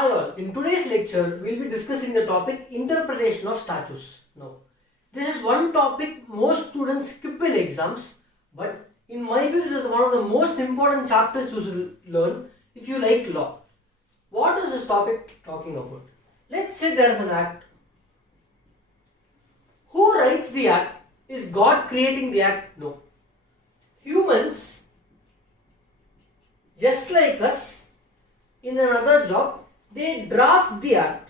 Hi all, in today's lecture we will be discussing the topic interpretation of statutes. Now, this is one topic most students skip in exams, but in my view this is one of the most important chapters you should learn if you like law. What is this topic talking about? Let's say there is an act. Who writes the act? Is God creating the act? No. Humans, just like us, in another job, they draft the act.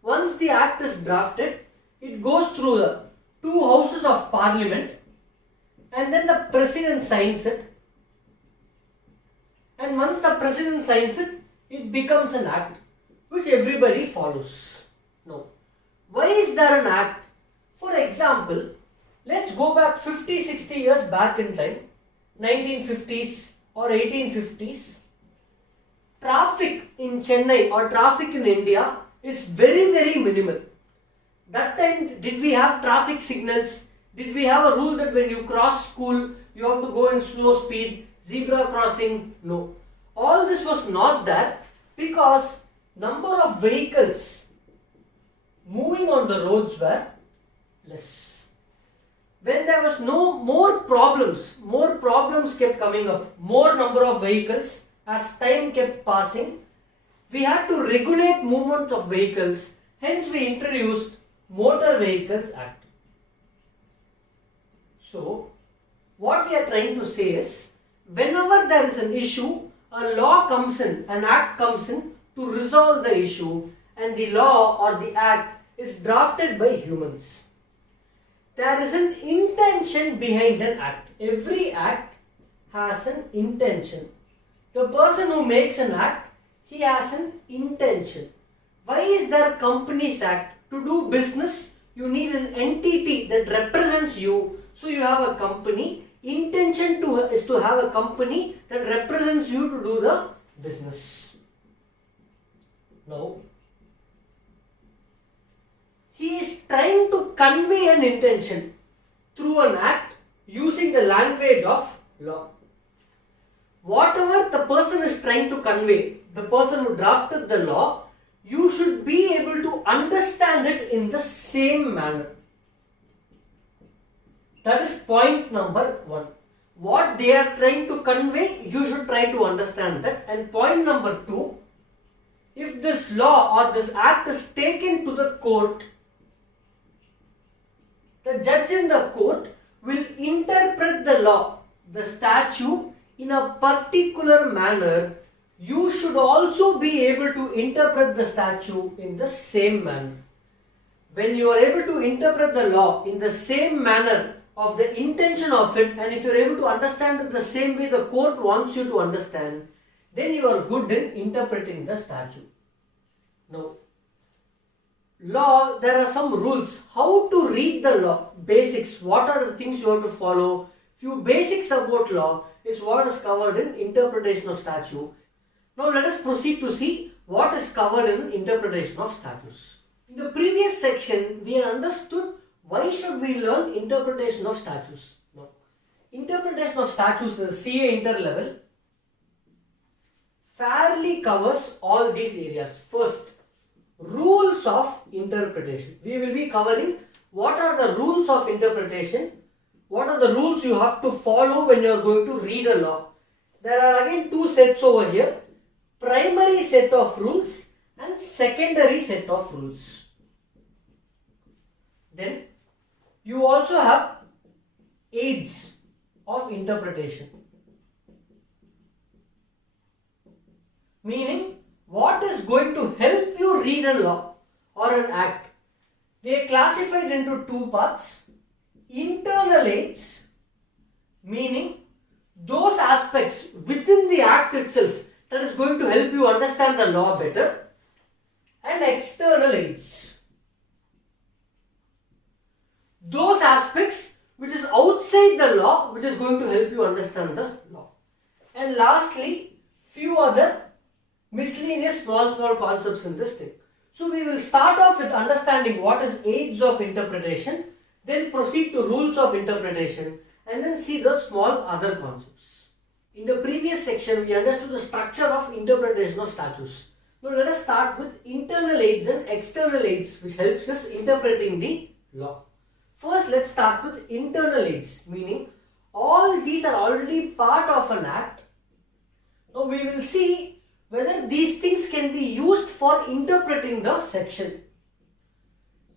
Once the act is drafted, it goes through the two houses of parliament and then the president signs it. And once the president signs it, it becomes an act which everybody follows. Now, why is there an act? For example, let's go back 50-60 years back in time, 1950s or 1850s. Traffic in Chennai or traffic in India is very minimal. That time, did we have traffic signals? Did we have a rule that when you cross school, you have to go in slow speed, zebra crossing? No. All this was not there because number of vehicles moving on the roads were less. When there was more problems kept coming up, more number of vehicles as time kept passing, we had to regulate movement of vehicles, hence we introduced Motor Vehicles Act. So, what we are trying to say is, whenever there is an issue, a law comes in, an act comes in to resolve the issue, and the law or the act is drafted by humans. There is an intention behind an act. Every act has an intention. The person who makes an act, he has an intention. Why is there Companies Act? To do business, you need an entity that represents you. So you have a company. Intention is to have a company that represents you to do the business. Now, he is trying to convey an intention through an act using the language of law. Whatever the person is trying to convey, the person who drafted the law, you should be able to understand it in the same manner. That is point number 1. What they are trying to convey, you should try to understand that. And point number 2, if this law or this act is taken to the court, the judge in the court will interpret the law, the statute, in a particular manner. You should also be able to interpret the statute in the same manner. When you are able to interpret the law in the same manner of the intention of it, and if you are able to understand it the same way the court wants you to understand, then you are good in interpreting the statute. Now, law, there are some rules. How to read the law, basics, what are the things you have to follow. Few basics about law is what is covered in interpretation of statute. Now let us proceed to see what is covered in interpretation of statutes. In the previous section, we understood why should we learn interpretation of statutes. Now, interpretation of statutes in the CA inter level fairly covers all these areas. First, rules of interpretation. We will be covering what are the rules of interpretation, what are the rules you have to follow when you are going to read a law. There are again two sets over here, primary set of rules and secondary set of rules. Then you also have aids of interpretation, meaning what is going to help you read a law or an act. They are classified into two parts. Internal aids, meaning those aspects within the act itself that is going to help you understand the law better, and external aids, those aspects which is outside the law which is going to help you understand the law. And lastly, few other miscellaneous small concepts in this thing. So we will start off with understanding what is aids of interpretation, then proceed to rules of interpretation, and then see the small other concepts. In the previous section, we understood the structure of interpretation of statutes. Now let us start with internal aids and external aids, which helps us interpreting the law. First, let's start with internal aids, meaning all these are already part of an act. Now we will see whether these things can be used for interpreting the section.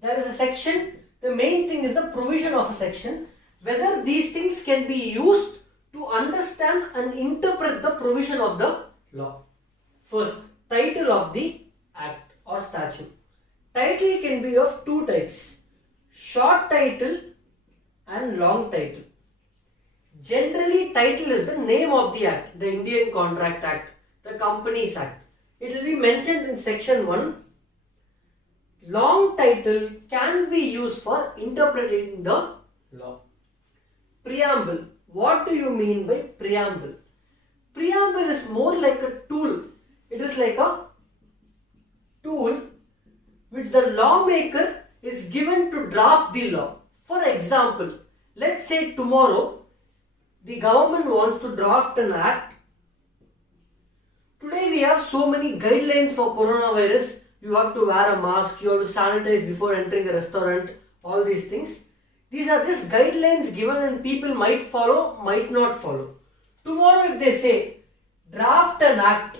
There is a section, the main thing is the provision of a section, whether these things can be used to understand and interpret the provision of the law. First, title of the act or statute. Title can be of two types, short title and long title. Generally, title is the name of the act, the Indian Contract Act, the Companies Act. It will be mentioned in section 1. Long title can be used for interpreting the law. Preamble. What do you mean by preamble? Preamble is more like a tool. It is like a tool which the lawmaker is given to draft the law. For example, let's say tomorrow the government wants to draft an act. Today we have so many guidelines for coronavirus. You have to wear a mask, you have to sanitize before entering a restaurant, all these things. These are just guidelines given and people might follow, might not follow. Tomorrow if they say, draft an act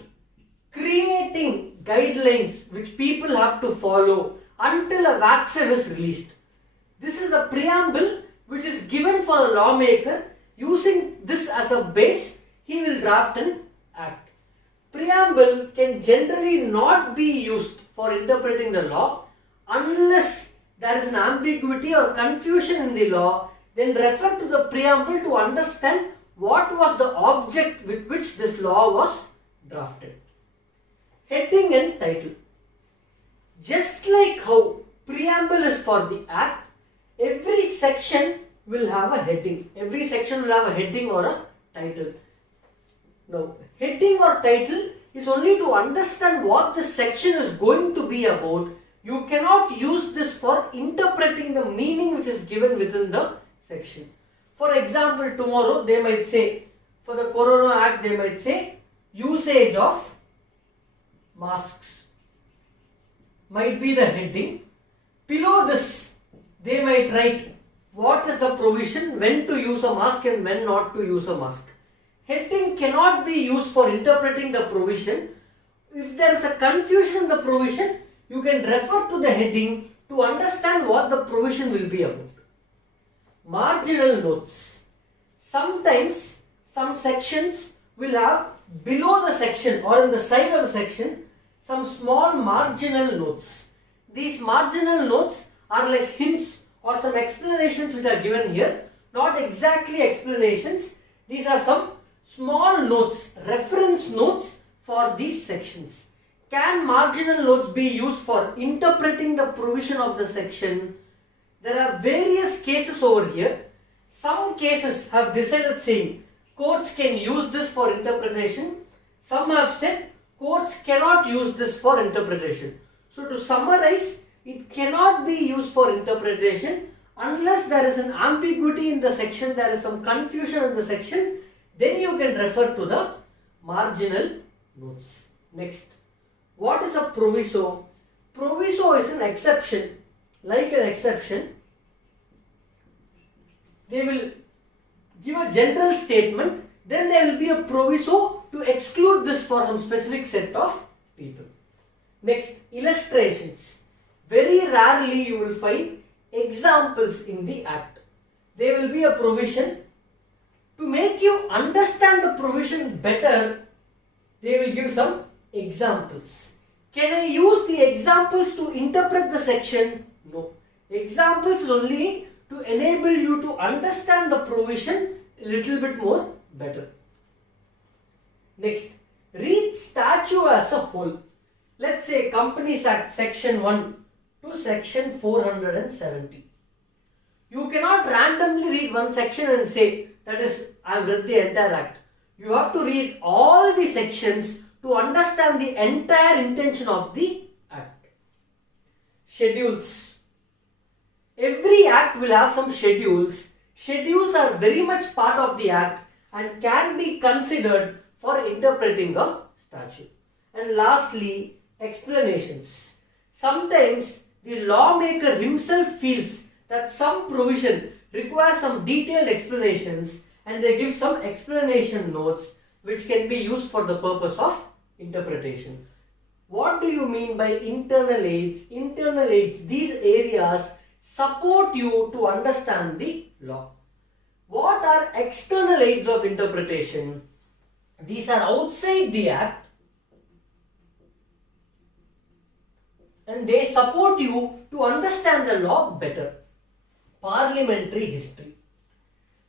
creating guidelines which people have to follow until a vaccine is released. This is a preamble which is given for a lawmaker. Using this as a base, he will draft an act. Preamble can generally not be used for interpreting the law unless there is an ambiguity or confusion in the law. Then refer to the preamble to understand what was the object with which this law was drafted. Heading and title. Just like how preamble is for the act, every section will have a heading. Every section will have a heading or a title. Now, heading or title is only to understand what the section is going to be about. You cannot use this for interpreting the meaning which is given within the section. For example, tomorrow they might say, for the Corona Act, they might say usage of masks. Might be the heading. Below this, they might write what is the provision, when to use a mask and when not to use a mask. Heading cannot be used for interpreting the provision. If there is a confusion in the provision, you can refer to the heading to understand what the provision will be about. Marginal notes. Sometimes some sections will have below the section or in the side of the section some small marginal notes. These marginal notes are like hints or some explanations which are given here. Not exactly explanations. These are some small notes, reference notes for these sections. Can marginal notes be used for interpreting the provision of the section? There are various cases over here. Some cases have decided saying courts can use this for interpretation. Some have said courts cannot use this for interpretation. So to summarize, it cannot be used for interpretation unless there is an ambiguity in the section, there is some confusion in the section, then you can refer to the marginal notes. Next, what is a proviso? Proviso is an exception. Like an exception, they will give a general statement, then there will be a proviso to exclude this for some specific set of people. Next, illustrations. Very rarely you will find examples in the act. There will be a provision. To make you understand the provision better, they will give some examples. Can I use the examples to interpret the section? No. Examples is only to enable you to understand the provision a little bit more better. Next, read statute as a whole. Let's say Companies Act section 1 to section 470. You cannot randomly read one section and say, that is, I have read the entire act. You have to read all the sections to understand the entire intention of the act. Schedules. Every act will have some schedules. Schedules are very much part of the act and can be considered for interpreting a statute. And lastly, explanations. Sometimes the lawmaker himself feels that some provision requires some detailed explanations, and they give some explanation notes which can be used for the purpose of interpretation. What do you mean by internal aids? Internal aids, these areas support you to understand the law. What are external aids of interpretation? These are outside the act and they support you to understand the law better. Parliamentary history.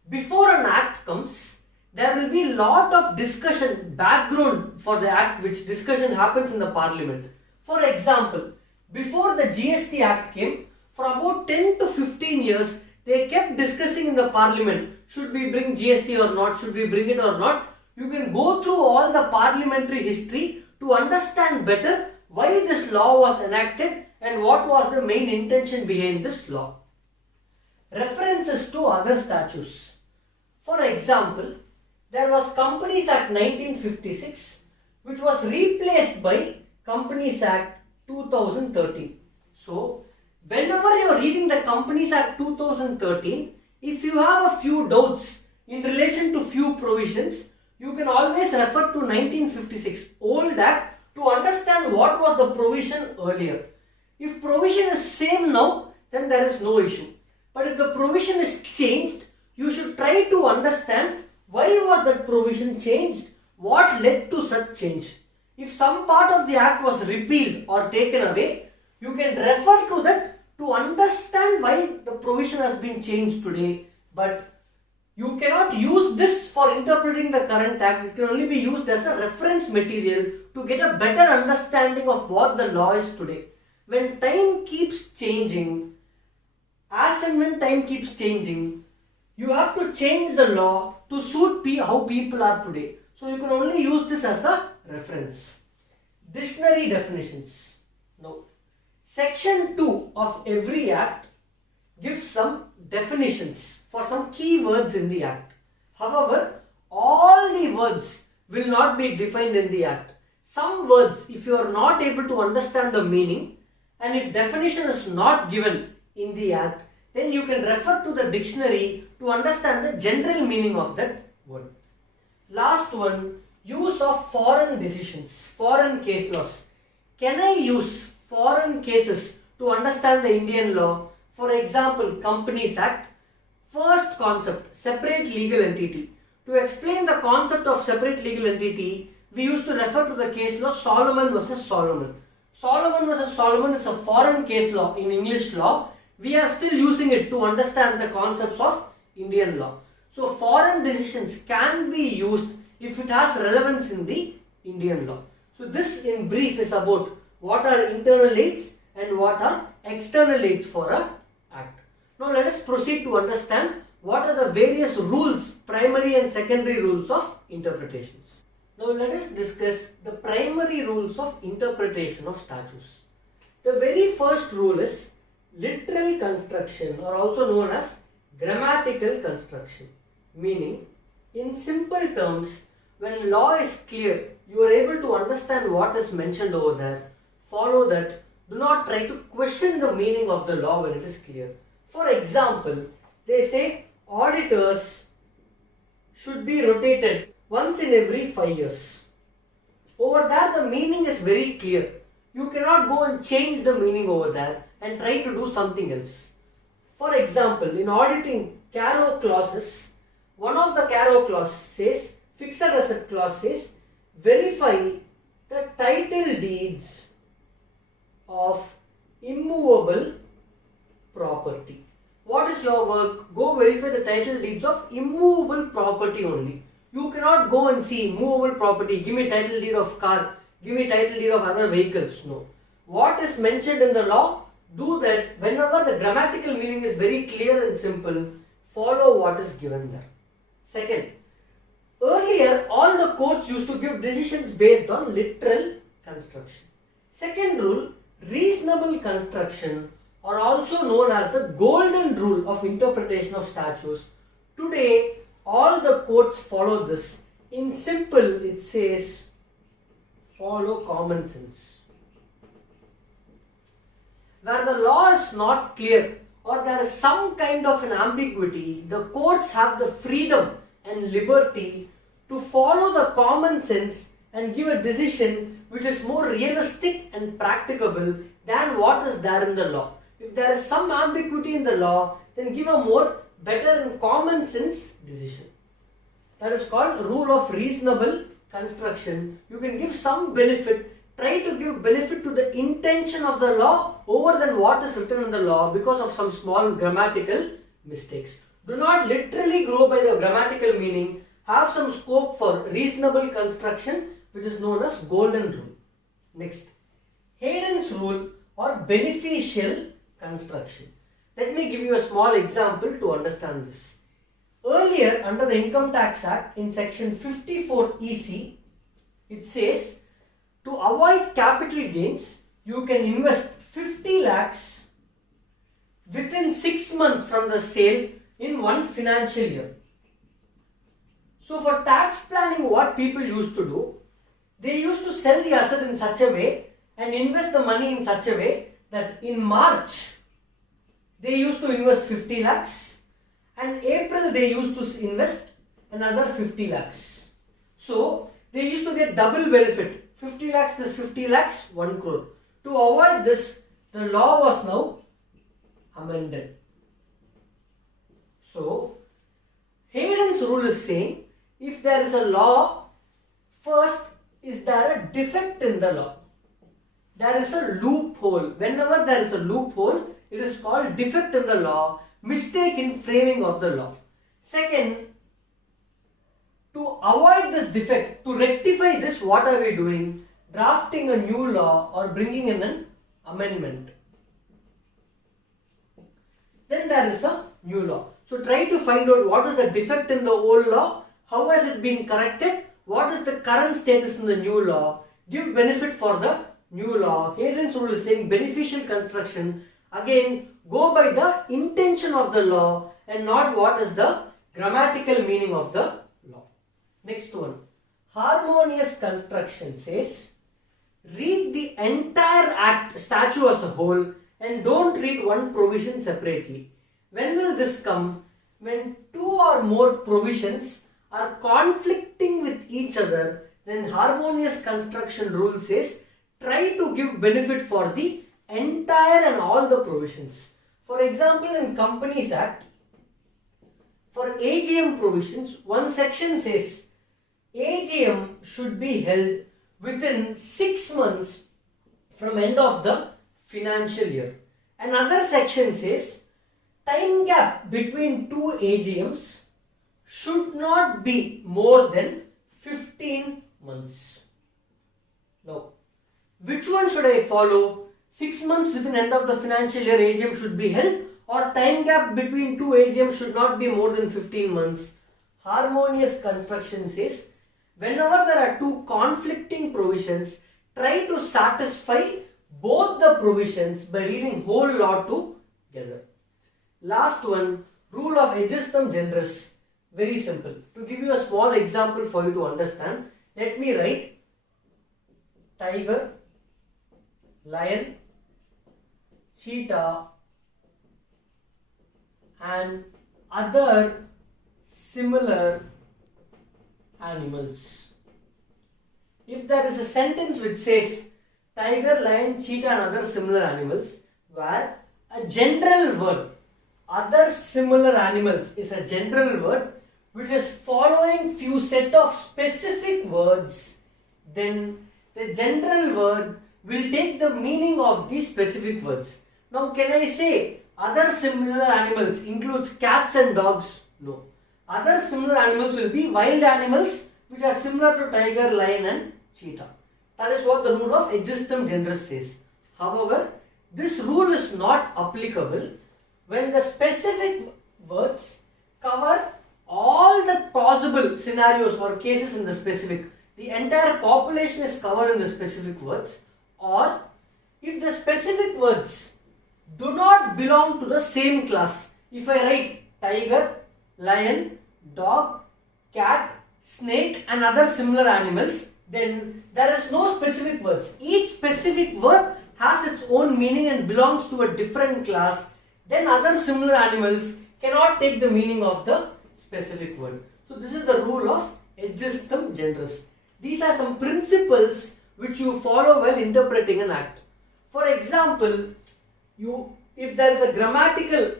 Before an act comes, there will be a lot of discussion, background for the act, which discussion happens in the parliament. For example, before the GST Act came, for about 10 to 15 years, they kept discussing in the parliament, should we bring GST or not, should we bring it or not. You can go through all the parliamentary history to understand better why this law was enacted and what was the main intention behind this law. References to other statutes. For example, there was Companies Act 1956, which was replaced by Companies Act 2013. So, whenever you are reading the Companies Act 2013, if you have a few doubts in relation to few provisions, you can always refer to 1956 old act to understand what was the provision earlier. If provision is same now, then there is no issue. But if the provision is changed, you should try to understand why was that provision changed, what led to such change. If some part of the act was repealed or taken away, you can refer to that to understand why the provision has been changed today. But you cannot use this for interpreting the current act. It can only be used as a reference material to get a better understanding of what the law is today. When time keeps changing, as and when time keeps changing, you have to change the law to suit how people are today. So you can only use this as a reference. Dictionary definitions. Now, section 2 of every act gives some definitions for some key words in the act. However, all the words will not be defined in the act. Some words, if you are not able to understand the meaning, and if definition is not given in the act, then you can refer to the dictionary to understand the general meaning of that word. Last one, use of foreign decisions, foreign case laws. Can I use foreign cases to understand the Indian law? For example, Companies Act, first concept, separate legal entity. To explain the concept of separate legal entity, we used to refer to the case law Solomon versus Solomon. Solomon versus Solomon is a foreign case law in English law. We are still using it to understand the concepts of Indian law. So foreign decisions can be used if it has relevance in the Indian law. So this in brief is about what are internal aids and what are external aids for an act. Now let us proceed to understand what are the various rules, primary and secondary rules of interpretations. Now let us discuss the primary rules of interpretation of statutes. The very first rule is literal construction, or also known as grammatical construction. Meaning, in simple terms, when law is clear, you are able to understand what is mentioned over there. Follow that. Do not try to question the meaning of the law when it is clear. For example, they say auditors should be rotated once in every 5 years. Over there, the meaning is very clear. You cannot go and change the meaning over there and try to do something else. For example, in auditing Caro clauses, one of the Caro clause says, fixed asset clause says, verify the title deeds of immovable property. What is your work? Go verify the title deeds of immovable property only. You cannot go and see movable property, give me title deed of car, give me title deed of other vehicles. No. What is mentioned in the law, do that. Whenever the grammatical meaning is very clear and simple, follow what is given there. Second, earlier all the courts used to give decisions based on literal construction. Second rule, reasonable construction, or also known as the golden rule of interpretation of statutes. Today, all the courts follow this. In simple, it says follow common sense. Where the law is not clear or there is some kind of an ambiguity, the courts have the freedom and liberty to follow the common sense and give a decision which is more realistic and practicable than what is there in the law. If there is some ambiguity in the law, then give a more better and common sense decision. That is called rule of reasonable construction. You can give some benefit, try to give benefit to the intention of the law over than what is written in the law because of some small grammatical mistakes. Do not literally go by the grammatical meaning. Have some scope for reasonable construction, which is known as golden rule. Next, Hayden's rule or beneficial construction. Let me give you a small example to understand this. Earlier, under the Income Tax Act in section 54 EC, it says to avoid capital gains, you can invest 50 lakhs within 6 months from the sale in one financial year. So for tax planning, what people used to do, they used to sell the asset in such a way and invest the money in such a way that in March, they used to invest 50 lakhs and April they used to invest another 50 lakhs. So they used to get double benefit, 50 lakhs plus 50 lakhs, 1 crore. To avoid this, the law was now amended. So Hayden's rule is saying, if there is a law, first, is there a defect in the law? There is a loophole. Whenever there is a loophole, it is called defect in the law, mistake in framing of the law. Second, to avoid this defect, to rectify this, what are we doing? Drafting a new law or bringing in an amendment. Then there is a new law. So try to find out what is the defect in the old law, how has it been corrected, what is the current status in the new law, give benefit for the new law. Hayden's rule is saying beneficial construction. Again, go by the intention of the law and not what is the grammatical meaning of the law. Next one, harmonious construction says, read the entire act, statute as a whole and don't read one provision separately. When will this come? When two or more provisions are conflicting with each other, then harmonious construction rule says try to give benefit for the entire and all the provisions. For example, in Companies Act, for AGM provisions, one section says AGM should be held within 6 months from end of the financial year. Another section says time gap between two AGMs should not be more than 15 months. Now, which one should I follow? 6 months within end of the financial year AGM should be held, or time gap between two AGMs should not be more than 15 months. Harmonious construction says whenever there are two conflicting provisions, try to satisfy both the provisions by reading whole law together. Last one, rule of aegisthum generis. Very simple. To give you a small example for you to understand, let me write tiger, lion, cheetah and other similar animals. If there is a sentence which says tiger, lion, cheetah and other similar animals, where a general word, other similar animals is a general word which is following few set of specific words, then the general word will take the meaning of these specific words. Now can I say other similar animals includes cats and dogs? No. Other similar animals will be wild animals which are similar to tiger, lion and cheetah. That is what the rule of aegisthum generis says. However, this rule is not applicable when the specific words cover all the possible scenarios or cases in the specific. The entire population is covered in the specific words, or if the specific words do not belong to the same class. If I write tiger, lion, dog, cat, snake and other similar animals, then there is no specific words. Each specific word has its own meaning and belongs to a different class. Then other similar animals cannot take the meaning of the specific word. So this is the rule of agistum generis. These are some principles which you follow while interpreting an act. For example, if there is a grammatical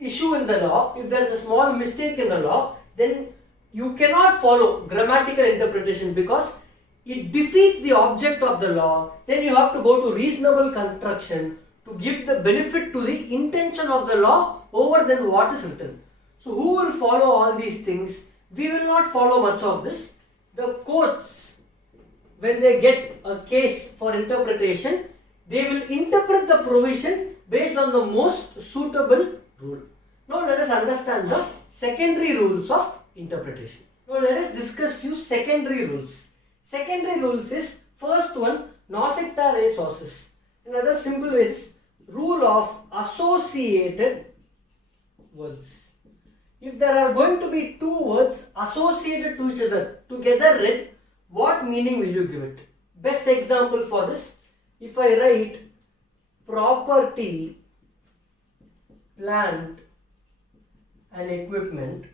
issue in the law, if there is a small mistake in the law, then you cannot follow grammatical interpretation because it defeats the object of the law. Then you have to go to reasonable construction to give the benefit to the intention of the law over than what is written. So who will follow all these things? We will not follow much of this. The courts, when they get a case for interpretation, they will interpret the provision based on the most suitable rule. Now let us understand the secondary rules of interpretation. Now let us discuss few secondary rules. Secondary rules is, first one, nocita res ausis. Another simple is rule of associated words. If there are going to be two words associated to each other, together read, what meaning will you give it? Best example for this, if I write property, plant and equipment,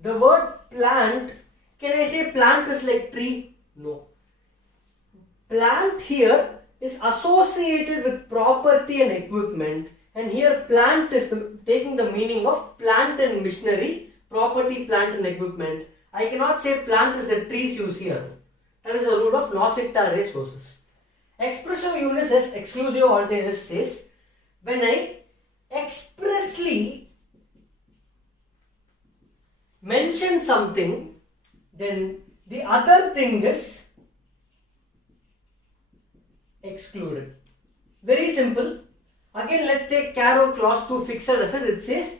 the word plant, can I say plant is like tree? No. Plant here is associated with property and equipment, and here plant is taking the meaning of plant and machinery, property, plant and equipment. I cannot say plant is the trees you see here. That is the rule of nocita res ausis. Expressio unius est exclusio alteris says, when I expressly mention something, then the other thing is excluded. Very simple. Again, let's take Caro clause 2 fixed asset. It says,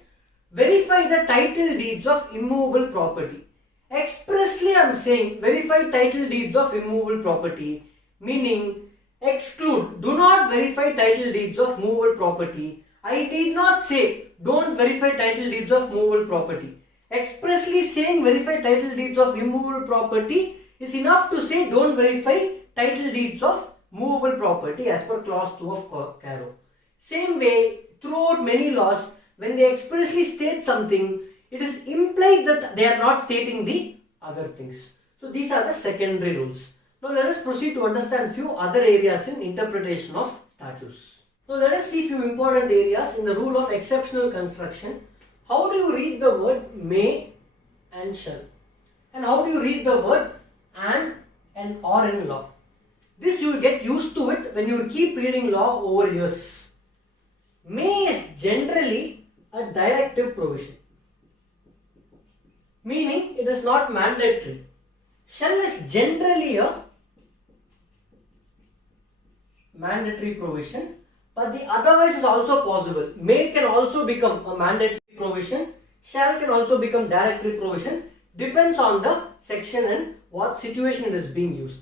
verify the title deeds of immovable property. Expressly I am saying verify title deeds of immovable property, meaning exclude, do not verify title deeds of movable property. I did not say don't verify title deeds of movable property. Expressly saying verify title deeds of immovable property is enough to say don't verify title deeds of movable property as per clause 2 of Caro. Same way, throughout many laws, when they expressly state something, it is implied that they are not stating the other things. So these are the secondary rules. Now let us proceed to understand few other areas in interpretation of statutes. Now let us see few important areas in the rule of exceptional construction. How do you read the word may and shall? And how do you read the word and or in law? This you will get used to it when you keep reading law over years. May is generally a directive provision, meaning it is not mandatory. Shall is generally a mandatory provision, but the otherwise is also possible. May can also become a mandatory provision, shall can also become directory provision, depends on the section and what situation it is being used.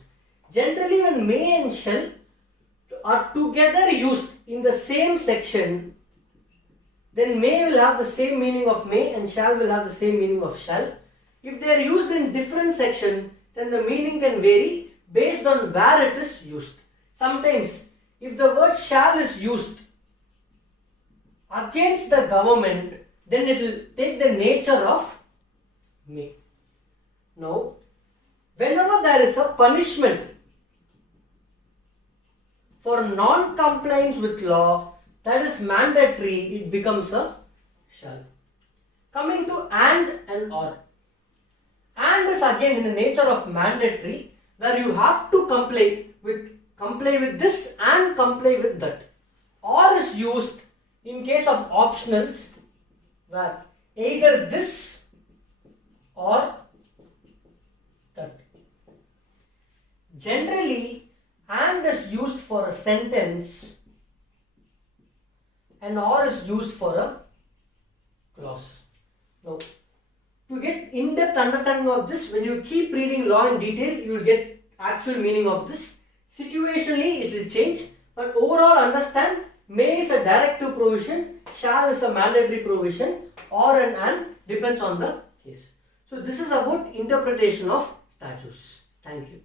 Generally, when may and shall are together used in the same section, then may will have the same meaning of may and shall will have the same meaning of shall. If they are used in different section, then the meaning can vary based on where it is used. Sometimes, if the word shall is used against the government, then it will take the nature of may. Now, whenever there is a punishment for non-compliance with law, that is mandatory, it becomes a shall. Coming to and or. And is again in the nature of mandatory, where you have to comply with this and comply with that. Or is used in case of optionals, where either this or that. Generally, and is used for a sentence and or is used for a clause. Now, to get in-depth understanding of this, when you keep reading law in detail, you will get actual meaning of this. Situationally, it will change, but overall understand May is a directive provision, shall is a mandatory provision, or an and depends on the case. So this is about interpretation of statutes. Thank you.